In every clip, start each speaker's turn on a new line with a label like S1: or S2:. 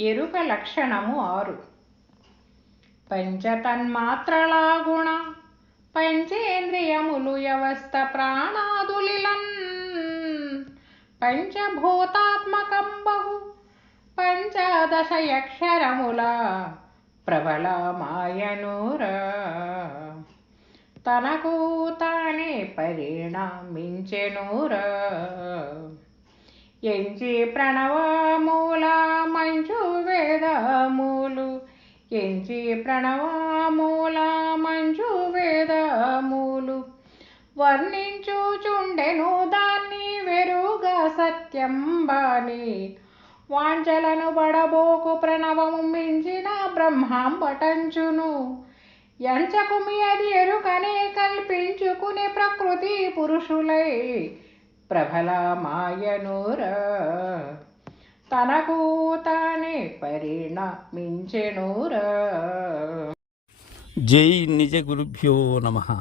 S1: ఎరుక లక్షణము ఆరు. పంచతన్మాత్రలాగుణ పంచేంద్రియములు వ్యవస్థ ప్రాణాదులిలన్. పంచభూతాత్మకం బహు పంచదశయక్షరముల ప్రబల మాయనూరా తనకు తానే పరిణమించెనూరా. ఎంచి ప్రణవమూల మంచు వేదములు. ఎంచి ప్రణవమూల మంచు వేదములు. వర్ణించుచుండెను దాన్ని వెరుగా సత్యంబాని. వాంచలను బడబోకు ప్రణవము మించిన బ్రహ్మాంబటంచును. ఎంచకుమి అది ఎరుకనే కల్పించుకునే ప్రకృతి పురుషులై. ప్రబల మాయనూరా తనకు తానే పరిణమించెనూరా.
S2: జై నిజ గురుభ్యో నమ.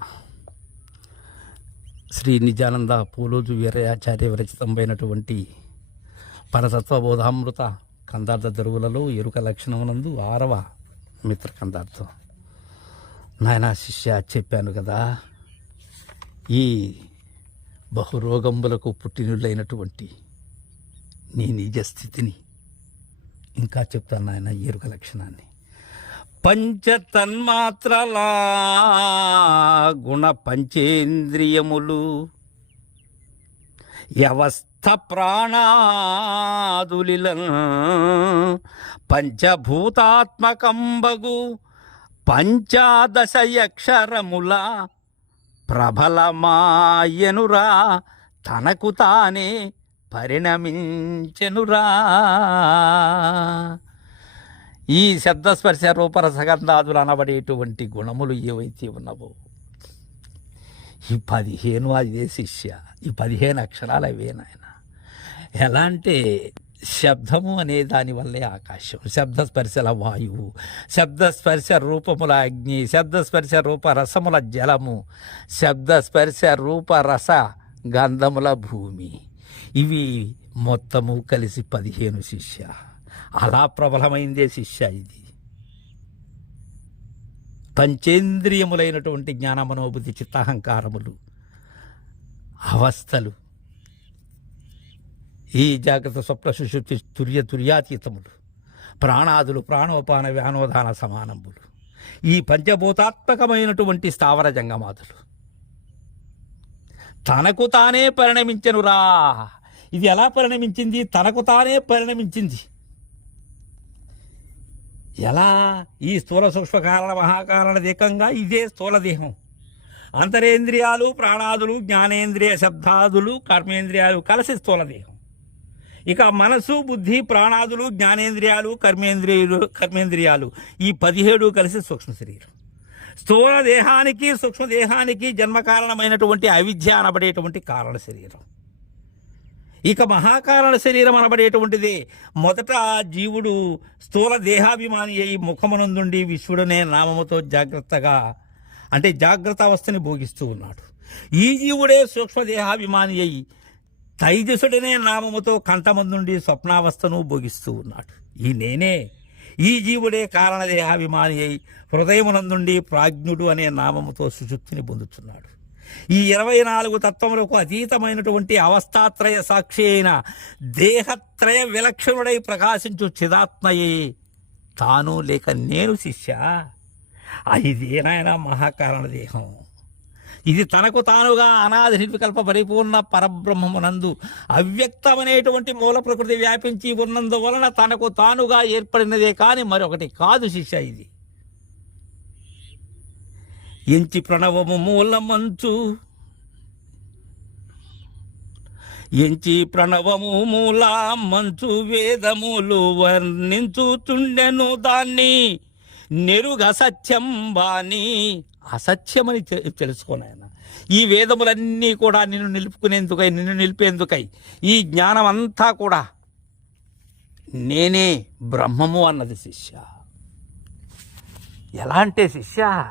S2: శ్రీ నిజానంద పూలోజు వీరయాచార్య విరచితమైనటువంటి పరతత్వబోధామృత కందార్థ దరువులలో ఎరుక లక్షణమునందు ఆరవ మిత్ర కందార్థం. నాయన శిష్య చెప్పాను కదా ఈ బహురోగంబులకు పుట్టినులైనటువంటి నీ నిజ స్థితిని ఇంకా చెప్తాను ఆయన ఈ ఎరుక లక్షణాన్ని. పంచతన్మాత్రలా గుణ పంచేంద్రియములు వ్యవస్థ ప్రాణాదులిల పంచభూతాత్మకంబగు పంచాదశ అక్షరముల ప్రబలమాయనురా తనకు తానే పరిణమించెనురా. ఈ శబ్దస్పర్శ రూపరసగంధాదులు అనబడేటువంటి గుణములు ఏవైతే ఉన్నావో ఈ పదిహేను అదే శిష్య ఈ పదిహేను అక్షరాలు అవేనాయన. ఎలా అంటే శబ్దము అనే దానివల్లే ఆకాశం. శబ్దస్పర్శల వాయువు శబ్దస్పర్శ రూపముల అగ్ని శబ్దస్పర్శ రూప రసముల జలము శబ్దస్పర్శ రూప రస గంధముల భూమి. ఇవి మొత్తము కలిసి పదిహేను శిష్య. అలా ప్రబలమైందే శిష్య ఇది. పంచేంద్రియములైనటువంటి జ్ఞానమనోబుద్ధి చిత్తహంకారములు అవస్థలు ఈ జాగ్రత్త స్వప్న సుషుప్తి తుర్య తుర్యాతీతములు. ప్రాణాదులు ప్రాణోపాన వ్యానోదాన సమానంబులు. ఈ పంచభూతాత్మకమైనటువంటి స్థావర జంగమాదులు. తనకు తానే పరిణమించనురా. ఇది ఎలా పరిణమించింది? తనకు తానే పరిణమించింది. ఎలా? ఈ స్థూల సూక్ష్మకారణ మహాకారణ దేకంగా ఇదే స్థూల దేహం. అంతరేంద్రియాలు ప్రాణాదులు జ్ఞానేంద్రియ శబ్దాదులు కర్మేంద్రియాలు కలిసి స్థూల దేహం. ఇక మనసు బుద్ధి ప్రాణాదులు జ్ఞానేంద్రియాలు కర్మేంద్రియాలు కర్మేంద్రియాలు ఈ పదిహేడు కలిసి సూక్ష్మ శరీరం. స్థూల దేహానికి సూక్ష్మ దేహానికి జన్మకారణమైనటువంటి అవిద్య అనబడేటువంటి కారణ శరీరం. ఇక మహాకారణ శరీరం అనబడేటువంటిది మొదట జీవుడు స్థూల దేహాభిమాని అయి ముఖమునందుండి విశ్వడనే నామముతో జాగ్రత్తగా అంటే జాగ్రత్త అవస్థని భోగిస్తూ ఉన్నాడు. ఈ జీవుడే సూక్ష్మదేహాభిమాని అయి తైజసుడనే నామముతో కంఠమందుండి స్వప్నావస్థను భోగిస్తూ ఉన్నాడు. ఈ నేనే ఈ జీవుడే కారణదేహాభిమాని అయి హృదయమునందుండి ప్రాజ్ఞుడు అనే నామముతో సుశుక్తిని పొందుతున్నాడు ఈ ఇరవై నాలుగు తత్వములకు అతీతమైనటువంటి అవస్థాత్రయ సాక్షి అయిన దేహత్రయ విలక్షణుడై ప్రకాశించు చిదాత్మయే తాను లేక నేను శిష్య. ఇదేనాయన మహాకారణ దేహం ఇది తనకు తానుగా అనాది నిర్వికల్ప పరిపూర్ణ పరబ్రహ్మమునందు అవ్యక్తమనేటువంటి మూల ప్రకృతి వ్యాపించి ఉన్నందువలన తనకు తానుగా ఏర్పడినదే కానీ మరొకటి కాదు శిష్య ఇది. ఎంచి ప్రణవము మూలమంచు ఎంచి ప్రణవము మూల మంచు వేదములు వర్ణించుచుండెను దాన్ని నెరుగ సత్యం బాణి అసత్యమని తెలుసుకోనాయన ఈ వేదములన్నీ కూడా నిన్ను నిలుపుకునేందుకై నిన్ను నిలిపేందుకై ఈ జ్ఞానం అంతా కూడా నేనే బ్రహ్మము అన్నది శిష్య. ఎలా అంటే శిష్య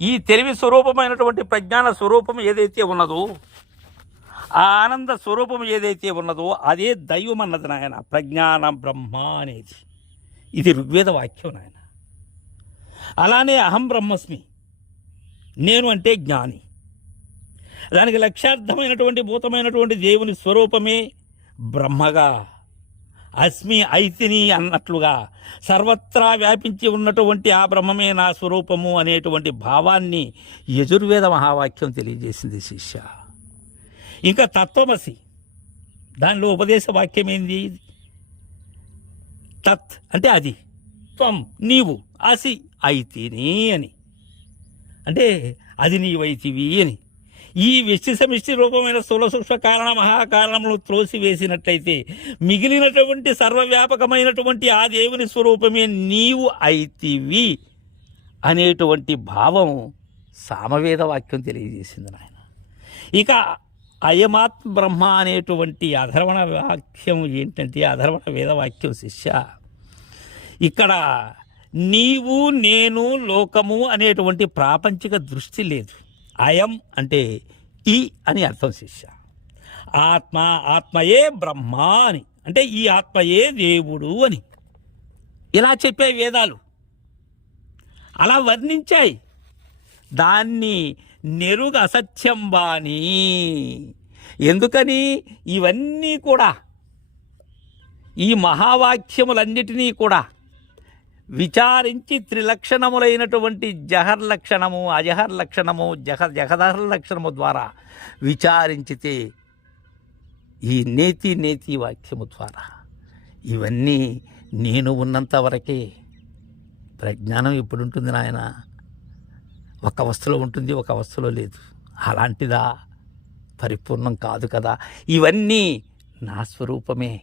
S2: ఈ తెలివి స్వరూపమైనటువంటి ప్రజ్ఞాన స్వరూపం ఏదైతే ఉన్నదో ఆ ఆనంద స్వరూపం ఏదైతే ఉన్నదో అదే దైవం అన్నది నాయన. ప్రజ్ఞానం బ్రహ్మ అనేది. ఇది ఋగ్వేద వాక్యం నాయన. అలానే అహం బ్రహ్మస్మి. నేను అంటే జ్ఞాని. దానికి లక్ష్యార్థమైనటువంటి భూతమైనటువంటి దేవుని స్వరూపమే బ్రహ్మగా. అస్మి ఐతిని అన్నట్లుగా సర్వత్రా వ్యాపించి ఉన్నటువంటి ఆ బ్రహ్మమే నా స్వరూపము అనేటువంటి భావాన్ని యజుర్వేద మహావాక్యం తెలియజేసింది శిష్య. ఇంకా తత్వమసి. దానిలో ఉపదేశ వాక్యం ఏంది తత్ అంటే అది. త్వం నీవు అసి అయితేనే అని. అంటే అది నీవైతివి అని. ఈ వ్యష్టి సమిష్టి రూపమైన స్థూల సూక్ష్మ కారణ మహాకారణములు త్రోసివేసినట్లయితే మిగిలినటువంటి సర్వవ్యాపకమైనటువంటి ఆ దేవుని స్వరూపమే నీవు అయితివి అనేటువంటి భావం సామవేద వాక్యం తెలియజేసింది నాయన. ఇక అయమాత్మ బ్రహ్మ అనేటువంటి అధర్వణ వాక్యం ఏంటంటే అధర్వణ వేదవాక్యం శిష్య. ఇక్కడ నీవు నేను లోకము అనేటువంటి ప్రాపంచిక దృష్టి లేదు. అయం అంటే ఈ అని అర్థం శిష్య. ఆత్మ ఆత్మయే బ్రహ్మ అని. అంటే ఈ ఆత్మయే దేవుడు అని. ఇలా చెప్పే వేదాలు. అలా వర్ణించాయి. దాన్ని నెరుగ అసత్యం బాని ఎందుకని? ఇవన్నీ కూడా. ఈ మహావాక్యములన్నిటినీ కూడా. విచారించి త్రిలక్షణములైనటువంటి జహర్ లక్షణము అజహర్ లక్షణము జహ జహదహర్ లక్షణము ద్వారా విచారించితే ఈ నేతి నేతి వాక్యము ద్వారా. ఇవన్నీ నేను ఉన్నంత వరకే ప్రజ్ఞానం ఎప్పుడు ఉంటుంది నాయన? ఒక వస్తువులో ఉంటుంది ఒక వస్తువులో లేదు. అలాంటిదా? పరిపూర్ణం కాదు కదా. ఇవన్నీ నా స్వరూపమే.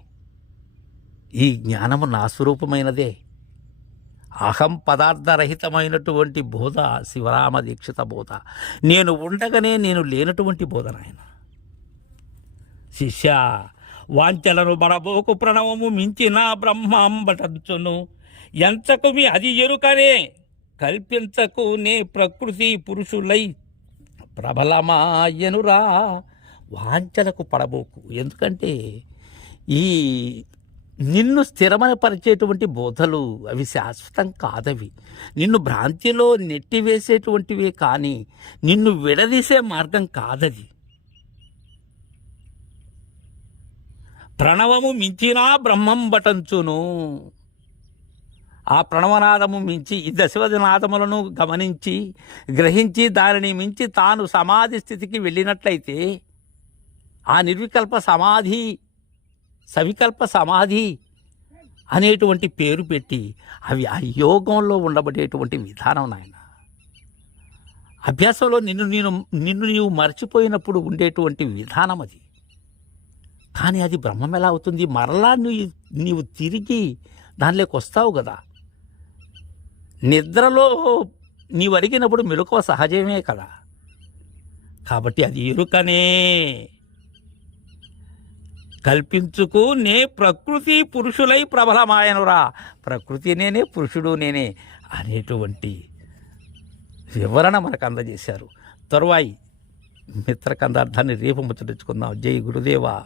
S2: ఈ జ్ఞానము నా స్వరూపమైనదే. అహం పదార్థరహితమైనటువంటి బోధ శివరామ దీక్షిత బోధ. నేను ఉండగానే నేను లేనటువంటి బోధ నాయన. శిష్య వాంచలను బడబోకు ప్రణవము మించిన బ్రహ్మాంబటంచును. ఎంతకు మీ అది ఎరుకనే కల్పించకు నే ప్రకృతి పురుషులై ప్రబలమాయనురా. వాంచలకు పడబోకు. ఎందుకంటే ఈ నిన్ను స్థిరమనపరిచేటువంటి బోధలు అవి శాశ్వతం కాదవి. నిన్ను భ్రాంతిలో నెట్టివేసేటువంటివే కానీ నిన్ను విడదీసే మార్గం కాదది. ప్రణవము మించినా బ్రహ్మం బటంచును ఆ ప్రణవనాదము మించి ఈ దశవదనాదములను గమనించి గ్రహించి దానిని మించి తాను సమాధి స్థితికి వెళ్ళినట్లయితే ఆ నిర్వికల్ప సమాధి సవికల్ప సమాధి అనేటువంటి పేరు పెట్టి అవి ఆ యోగంలో ఉండబడేటువంటి విధానం నాయన. అభ్యాసంలో నిన్ను నేను నిన్ను నీవు మర్చిపోయినప్పుడు ఉండేటువంటి విధానం అది. కానీ అది బ్రహ్మం ఎలా అవుతుంది? మరలా నువ్వు నీవు తిరిగి దానిలోకి వస్తావు కదా. నిద్రలో నీవు అడిగినప్పుడు మెలకువ సహజమే కదా. కాబట్టి అది ఎరుకనే. కల్పించుకు నే ప్రకృతి పురుషులై ప్రబలమాయనురా. ప్రకృతి నేనే పురుషుడు నేనే అనేటువంటి వివరణ మనకు అందజేశారు. తరువాయి మిత్రకందార్థాన్ని రేపు ముచ్చటించుకుందాం. జై గురుదేవా.